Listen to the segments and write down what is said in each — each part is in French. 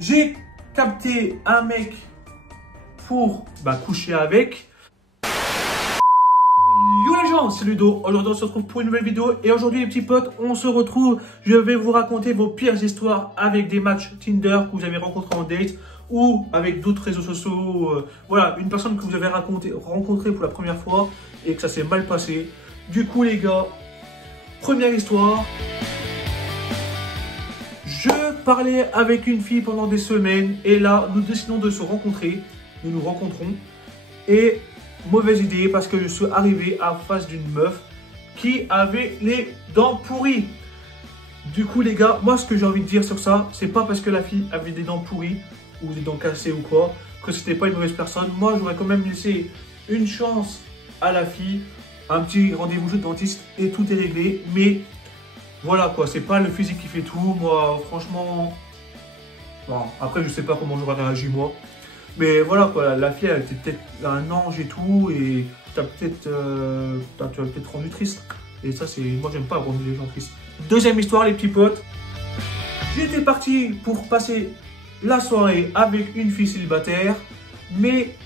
J'ai capté un mec pour coucher avec. Yo les gens, c'est Ludo. Aujourd'hui on se retrouve pour une nouvelle vidéo. Et aujourd'hui les petits potes, on se retrouve. Je vais vous raconter vos pires histoires avec des matchs Tinder que vous avez rencontrés en date ou avec d'autres réseaux sociaux. Voilà, une personne que vous avez rencontrée pour la première fois et que ça s'est mal passé. Du coup les gars, première histoire. Je parlais avec une fille pendant des semaines et là, nous décidons de se rencontrer. Nous nous rencontrons et mauvaise idée parce que je suis arrivé en face d'une meuf qui avait les dents pourries. Du coup les gars, moi ce que j'ai envie de dire sur ça, c'est pas parce que la fille avait des dents pourries ou des dents cassées ou quoi, que c'était pas une mauvaise personne. Moi j'aurais quand même laissé une chance à la fille, un petit rendez-vous chez le dentiste et tout est réglé. Mais voilà quoi, c'est pas le physique qui fait tout. Moi franchement, bon, après je sais pas comment j'aurais réagi moi. Mais voilà quoi, la fille elle était peut-être un ange et tout et tu as peut-être rendu triste. Et ça c'est, moi j'aime pas rendre les gens tristes. Deuxième histoire les petits potes. J'étais parti pour passer la soirée avec une fille célibataire. Mais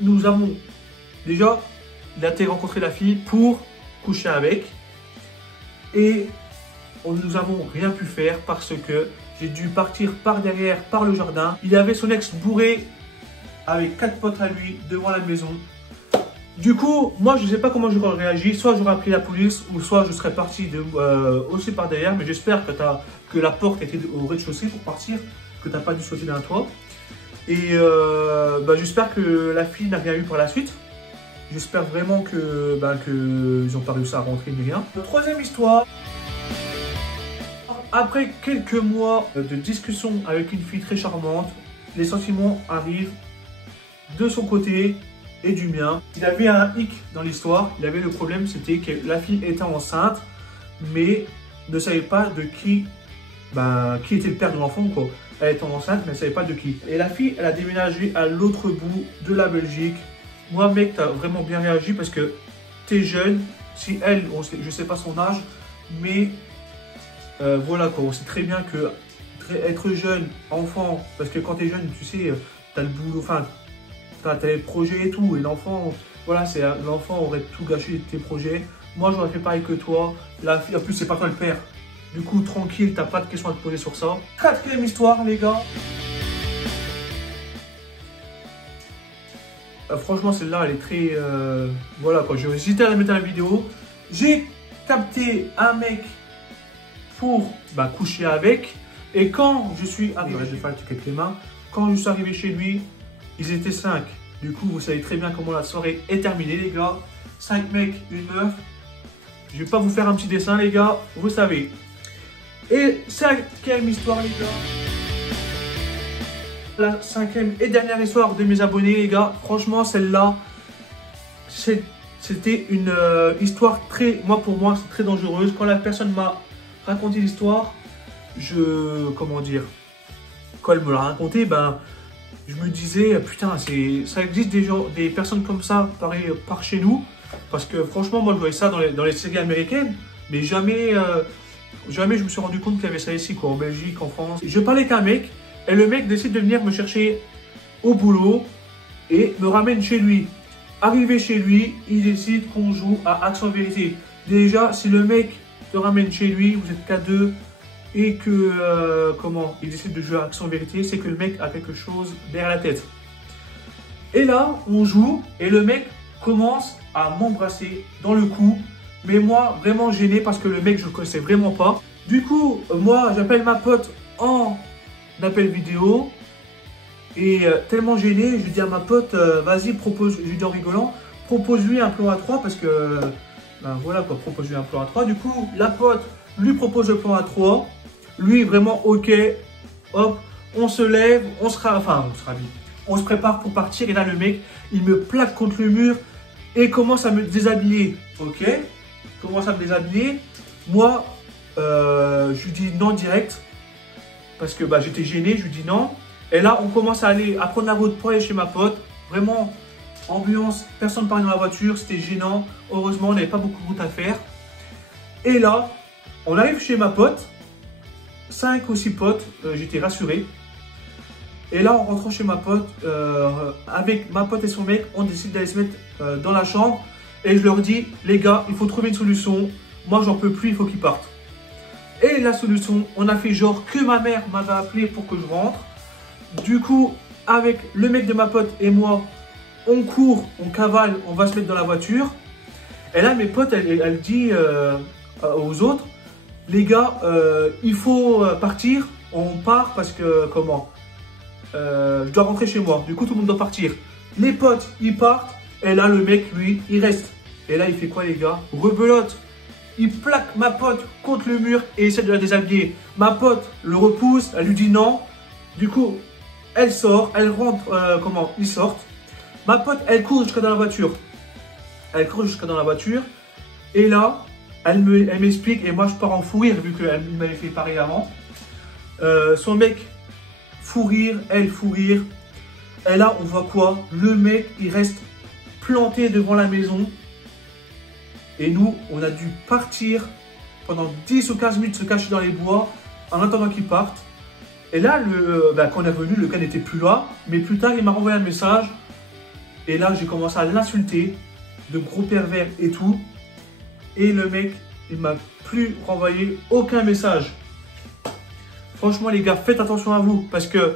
nous avons déjà rencontré la fille pour coucher avec. Et nous avons rien pu faire parce que j'ai dû partir par derrière, par le jardin. Il avait son ex bourré avec 4 potes à lui devant la maison. Du coup, moi je ne sais pas comment j'aurais réagi. Soit j'aurais appelé la police ou soit je serais parti aussi par derrière. Mais j'espère que la porte était au rez-de-chaussée pour partir, que tu n'as pas dû sauter d'un toit. Et j'espère que la fille n'a rien eu par la suite. J'espère vraiment que ils n'ont pas réussi à rentrer ni rien. Troisième histoire. Après quelques mois de discussion avec une fille très charmante, les sentiments arrivent de son côté et du mien. Il avait un hic dans l'histoire. Il avait le problème, c'était que la fille était enceinte, mais ne savait pas de qui était le père de l'enfant, quoi. Elle était enceinte, mais elle ne savait pas de qui. Et la fille, elle a déménagé à l'autre bout de la Belgique. Moi, mec, t'as vraiment bien réagi parce que t'es jeune. Si elle, je sais pas son âge, mais voilà quoi, on sait très bien que être jeune, enfant, parce que quand t'es jeune, tu sais, t'as le boulot, enfin, t'as les projets et tout, et l'enfant, voilà, l'enfant aurait tout gâché tes projets. Moi, j'aurais fait pareil que toi. La fille, en plus, c'est pas toi le père. Du coup, tranquille, t'as pas de questions à te poser sur ça. Quatrième histoire, les gars. Franchement, celle-là, elle est très... voilà quoi, j'ai hésité à la mettre à la vidéo. J'ai capté un mec pour coucher avec. Et quand je suis arrivé, je vais faire le truc avec les mains. Quand je suis arrivé chez lui, ils étaient 5. Du coup, vous savez très bien comment la soirée est terminée, les gars. 5 mecs, une meuf. Je vais pas vous faire un petit dessin, les gars. Vous savez. Et cinquième histoire, les gars. La cinquième et dernière histoire de mes abonnés, les gars. Franchement, celle-là, c'était une histoire très... pour moi, c'est très dangereuse. Quand la personne m'a raconté l'histoire, comment dire, quand elle me l'a raconté, je me disais, putain, ça existe des personnes comme ça par chez nous. Parce que franchement, moi, je voyais ça dans les séries américaines, mais jamais je me suis rendu compte qu'il y avait ça ici, quoi, en Belgique, en France. Je parlais avec un mec, et le mec décide de venir me chercher au boulot et me ramène chez lui. Arrivé chez lui, il décide qu'on joue à Accent Vérité. Déjà, si le mec te ramène chez lui, vous êtes qu'à deux, et que, il décide de jouer à Accent Vérité, c'est que le mec a quelque chose derrière la tête. Et là, on joue, et le mec commence à m'embrasser dans le cou, mais moi, vraiment gêné, parce que le mec, je ne le connaissais vraiment pas. Du coup, moi, j'appelle ma pote en appel vidéo, et tellement gêné, je dis à ma pote, vas-y, propose, je lui dis en rigolant, propose-lui un plan à 3, parce que, voilà quoi, propose-lui un plan à 3. Du coup, la pote lui propose le plan à 3. Lui, vraiment, ok, hop, on se lève, on se rhabille. On se prépare pour partir et là, le mec, il me plaque contre le mur et commence à me déshabiller. Ok, commence à me déshabiller. Moi, je lui dis non direct parce que j'étais gêné, je lui dis non. Et là, on commence à prendre la route pour aller chez ma pote. Vraiment, ambiance, personne ne parlait dans la voiture, c'était gênant. Heureusement, on n'avait pas beaucoup de route à faire. Et là, on arrive chez ma pote. 5 ou 6 potes, j'étais rassuré. Et là, en rentrant chez ma pote, avec ma pote et son mec, on décide d'aller se mettre dans la chambre. Et je leur dis, les gars, il faut trouver une solution. Moi, j'en peux plus, il faut qu'ils partent. Et la solution, on a fait genre que ma mère m'avait appelé pour que je rentre. Du coup, avec le mec de ma pote et moi, on court, on cavale, on va se mettre dans la voiture. Et là, mes potes, elle dit aux autres, les gars, il faut partir. On part parce que, comment je dois rentrer chez moi. Du coup, tout le monde doit partir. Les potes, ils partent. Et là, le mec, lui, il reste. Et là, il fait quoi, les gars? Rebelote. Il plaque ma pote contre le mur et essaie de la déshabiller. Ma pote le repousse, elle lui dit non. Du coup, elle sort, elle rentre, ils sortent. Ma pote, elle court jusqu'à dans la voiture. Elle court jusqu'à dans la voiture. Et là, elle m'explique, et moi je pars en fou rire, vu qu'elle m'avait fait pareil avant. Son mec, fou rire, elle fou rire. Et là, on voit quoi? Le mec, il reste planté devant la maison. Et nous, on a dû partir pendant 10 ou 15 minutes se cacher dans les bois en attendant qu'ils partent. Et là, quand on est revenu, le gars n'était plus là. Mais plus tard, il m'a renvoyé un message. Et là, j'ai commencé à l'insulter, de gros pervers et tout. Et le mec, il m'a plus renvoyé aucun message. Franchement, les gars, faites attention à vous. Parce que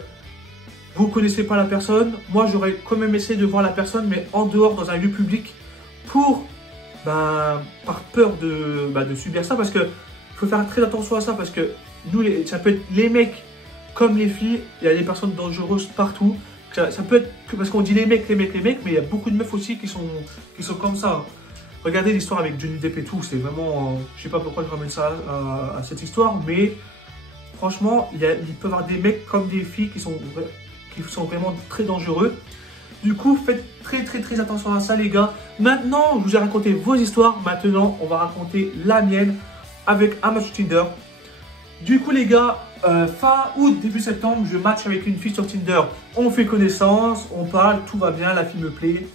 vous ne connaissez pas la personne. Moi, j'aurais quand même essayé de voir la personne, mais en dehors, dans un lieu public, pour... par peur de subir ça, parce que faut faire très attention à ça, parce que nous, ça peut être les mecs comme les filles, il y a des personnes dangereuses partout. Ça peut être que parce qu'on dit les mecs, mais il y a beaucoup de meufs aussi qui sont comme ça. Regardez l'histoire avec Johnny Depp et tout, c'est vraiment, je sais pas pourquoi je ramène ça à cette histoire, mais franchement, il peut y avoir des mecs comme des filles qui sont vraiment très dangereux. Du coup, faites très attention à ça, les gars. Maintenant, je vous ai raconté vos histoires. Maintenant, on va raconter la mienne avec un match Tinder. Du coup, les gars, fin août, début septembre, je match avec une fille sur Tinder. On fait connaissance, on parle, tout va bien, la fille me plaît.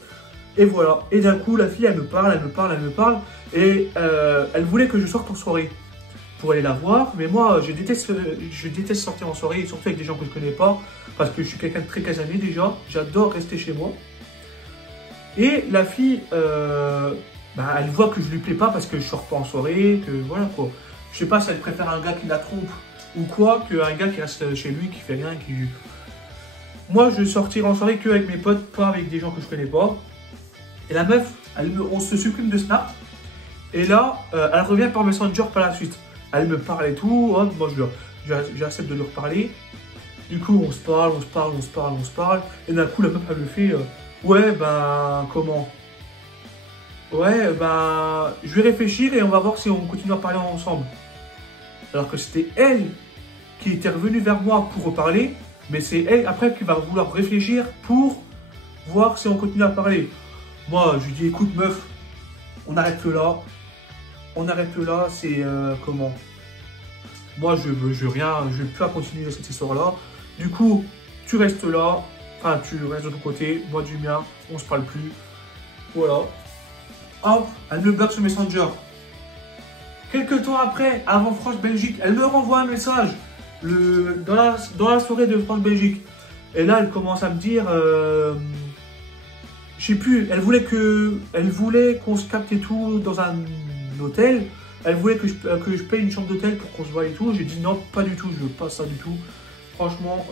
Et voilà. Et d'un coup, la fille, elle me parle. Et elle voulait que je sorte en soirée pour aller la voir. Mais moi, je déteste sortir en soirée, surtout avec des gens que je ne connais pas. Parce que je suis quelqu'un de très casanier déjà. J'adore rester chez moi. Et la fille, elle voit que je lui plais pas parce que je sors pas en soirée, que voilà quoi. Je sais pas si elle préfère un gars qui la trompe ou quoi, qu'un gars qui reste chez lui, qui fait rien, qui... Moi, je sortirai en soirée que avec mes potes, pas avec des gens que je connais pas. Et la meuf, on se supprime de Snap. Et là, elle revient par Messenger par la suite. Elle me parle et tout. Hop, moi, j'accepte de leur parler. Du coup, on se parle. Et d'un coup, la meuf, elle me fait... ouais, comment? Ouais, je vais réfléchir et on va voir si on continue à parler ensemble. Alors que c'était elle qui était revenue vers moi pour reparler. Mais c'est elle, après, qui va vouloir réfléchir pour voir si on continue à parler. Moi, je lui dis, écoute, meuf, on arrête là. C'est comment? Moi, je veux plus à continuer cette histoire-là. Du coup, tu restes là. Enfin, tu restes de ton côté, moi du mien, on se parle plus. Voilà. Hop, elle me bloque sur Messenger. Quelques temps après, avant France-Belgique, elle me renvoie un message dans la soirée de France-Belgique. Et là, elle commence à me dire, je sais plus, elle voulait qu'on se capte et tout dans un hôtel. Elle voulait que je paye une chambre d'hôtel pour qu'on se voit et tout. J'ai dit non, pas du tout, je veux pas ça du tout. Franchement,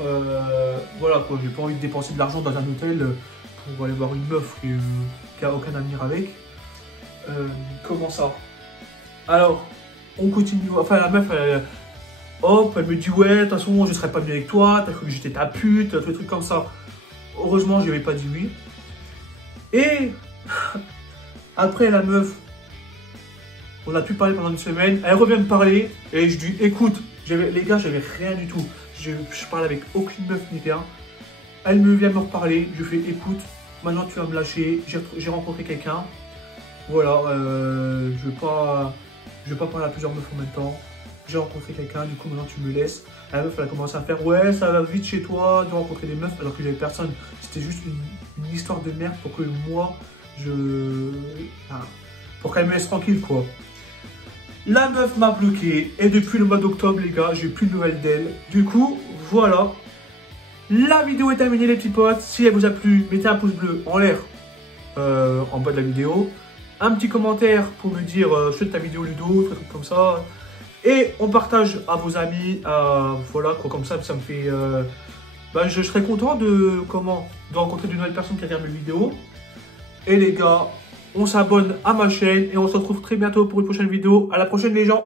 voilà quoi, j'ai pas envie de dépenser de l'argent dans un hôtel pour aller voir une meuf qui a aucun avenir avec. Comment ça? Alors, on continue, enfin la meuf, elle me dit ouais, de toute façon je serais pas mieux avec toi, t'as cru que j'étais ta pute, tous les trucs comme ça. Heureusement, je lui avais pas dit oui. Et après la meuf, on a pu parler pendant une semaine, elle revient me parler et je dis écoute, les gars, j'avais rien du tout. Je parle avec aucune meuf ni rien. Elle vient me reparler. Je fais écoute, maintenant tu vas me lâcher. J'ai rencontré quelqu'un. Voilà, je vais pas parler à plusieurs meufs en même temps. J'ai rencontré quelqu'un, du coup maintenant tu me laisses. La meuf elle a commencé à faire ouais, ça va vite chez toi de rencontrer des meufs alors que j'avais personne. C'était juste une histoire de merde pour que moi pour qu'elle me laisse tranquille quoi. La meuf m'a bloqué et depuis le mois d'octobre, les gars, j'ai plus de nouvelles d'elle. Du coup, voilà. La vidéo est terminée les petits potes. Si elle vous a plu, mettez un pouce bleu en l'air en bas de la vidéo. Un petit commentaire pour me dire je fais ta vidéo Ludo, un truc comme ça. Et on partage à vos amis. Voilà quoi, comme ça me fait... je serais content de rencontrer de nouvelles personnes qui regardent mes vidéos. Et les gars, on s'abonne à ma chaîne et on se retrouve très bientôt pour une prochaine vidéo. À la prochaine les gens.